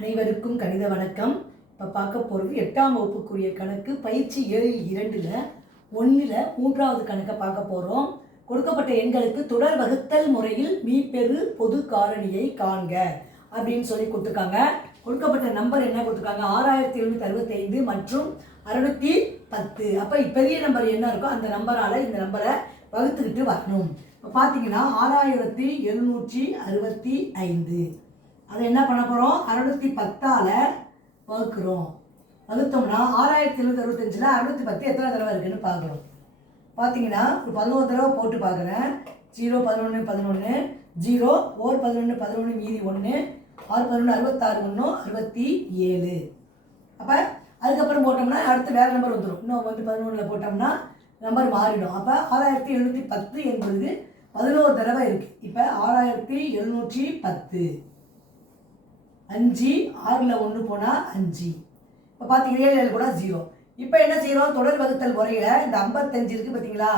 அனைவருக்கும் கணித வணக்கம். இப்போ பார்க்க போகிறது எட்டாம் வகுப்புக்குரிய கணக்கு பயிற்சி ஏழு இரண்டில் ஒன்றில் மூன்றாவது கணக்கை பார்க்க போகிறோம் கொடுக்கப்பட்ட எண்களுக்கு தொடர் வகுத்தல் முறையில் மீப்பெரு பொது காரணியை காண்க அப்படின்னு சொல்லி கொடுத்துருக்காங்க. கொடுக்கப்பட்ட நம்பர் என்ன கொடுத்துருக்காங்க? ஆறாயிரத்தி எழுநூற்றி அறுபத்தைந்து மற்றும் அறுநூத்தி பத்து. அப்போ பெரிய நம்பர் என்ன இருக்கோ அந்த நம்பரால் இந்த நம்பரை வகுத்துக்கிட்டு வரணும். இப்போ பார்த்தீங்கன்னா ஆறாயிரத்தி எழுநூற்றி அறுபத்தி ஐந்து. அதை என்ன பண்ண போகிறோம் அறுநூத்தி பத்தால் வகுக்கிறோம். வகுத்தோம்னா ஆறாயிரத்தி எழுநூத்தி அறுபத்தஞ்சில் அறுநூத்தி பத்து எத்தனை தடவை இருக்குன்னு பார்க்குறோம் பார்த்தீங்கன்னா ஒரு பதினோரு தடவை போட்டு பார்க்குறேன் ஜீரோ பதினொன்று பதினொன்று ஜீரோ ஓர் பதினொன்று பதினொன்று மீதி ஒன்று ஆறு பதினொன்று அறுபத்தாறு ஒன்று அறுபத்தி ஏழு. அப்போ அதுக்கப்புறம் போட்டோம்னா அடுத்து வேறு நம்பர் வந்துடும் இன்னும் வந்து பதினொன்றில் போட்டோம்னா நம்பர் மாறிடும். அப்போ ஆறாயிரத்தி எழுநூற்றி பத்து என்பது பதினோரு தடவை இருக்குது இப்போ ஆறாயிரத்தி எழுநூற்றி பத்து. அஞ்சு ஆறில் ஒன்று போனால் அஞ்சு. இப்போ பார்த்தீங்கன்னா ஏழு ஏழு போனால் ஜீரோ இப்போ என்ன செய்கிறோம் தொடர் வகுத்தல் முறையில் இந்த ஐம்பத்தஞ்சு இருக்குது பார்த்தீங்களா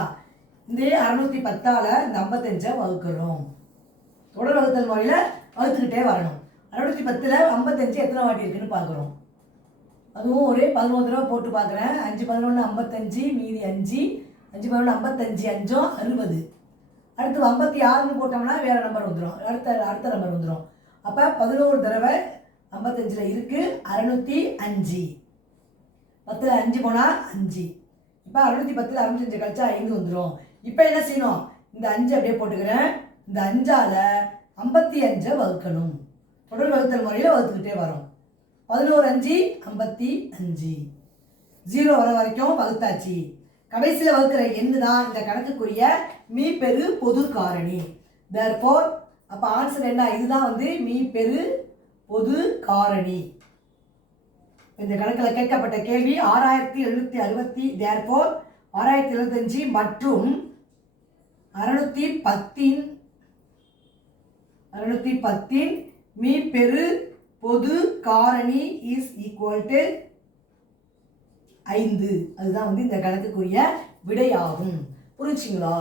இந்த அறநூற்றி பத்தால் இந்த ஐம்பத்தஞ்சை வகுக்கிறோம். தொடர் வகுத்தல் முறையில் வகுத்துக்கிட்டே வரணும். அறநூற்றி பத்தில் ஐம்பத்தஞ்சு எத்தனை வாட்டி இருக்குன்னு பார்க்குறோம். அதுவும் ஒரே பதினோரு தடவை போட்டு பார்க்குறேன். அஞ்சு பதினொன்று ஐம்பத்தஞ்சு மீதி அஞ்சு. அஞ்சு பதினொன்று ஐம்பத்தஞ்சு அஞ்சோ அறுபது. அடுத்து ஐம்பத்தி ஆறுன்னு போட்டோம்னா வேறு நம்பர் வந்துடும் அடுத்த அடுத்த நம்பர் வந்துடும் அப்போ பதினோரு தடவை ஐம்பத்தஞ்சில் இருக்குது அறநூற்றி அஞ்சு. பத்தில் அஞ்சு போனால் அஞ்சு. இப்போ அறுநூற்றி பத்தில் அறுநூத்தஞ்சு கழிச்சா ஐந்து வந்துடும் இப்போ என்ன செய்யணும்? இந்த அஞ்சு அப்படியே போட்டுக்கிறேன். இந்த அஞ்சால் ஐம்பத்தி அஞ்சை வகுக்கணும். தொடர் வகுத்தல் முறையில் வகுத்துக்கிட்டே வரோம். பதினோரு அஞ்சு ஐம்பத்தி அஞ்சு. ஜீரோ வர வரைக்கும் வகுத்தாச்சு. கடைசியில் வகுக்கிற எண்ணு தான் இந்த கணக்குக்குரிய மீ பெரு பொது காரணி. தேர்ஃபோர் அப்போ ஆன்சர் என்ன? இதுதான் வந்து மீ பெரு பொது காரணி. இந்த கணக்கில் கேட்கப்பட்ட கேள்வி ஆறாயிரத்தி எழுநூற்றி அறுபத்தி தேர்போர் ஆறாயிரத்தி எழுபத்தஞ்சு மற்றும் அறுநூத்தி பத்தின் அறுநூத்தி பத்தின் மீ பெரு பொது காரணி இஸ் ஈக்குவல் டு ஐந்து. அதுதான் வந்து இந்த கணக்குக்குரிய விடையாகும். புரிஞ்சுங்களா?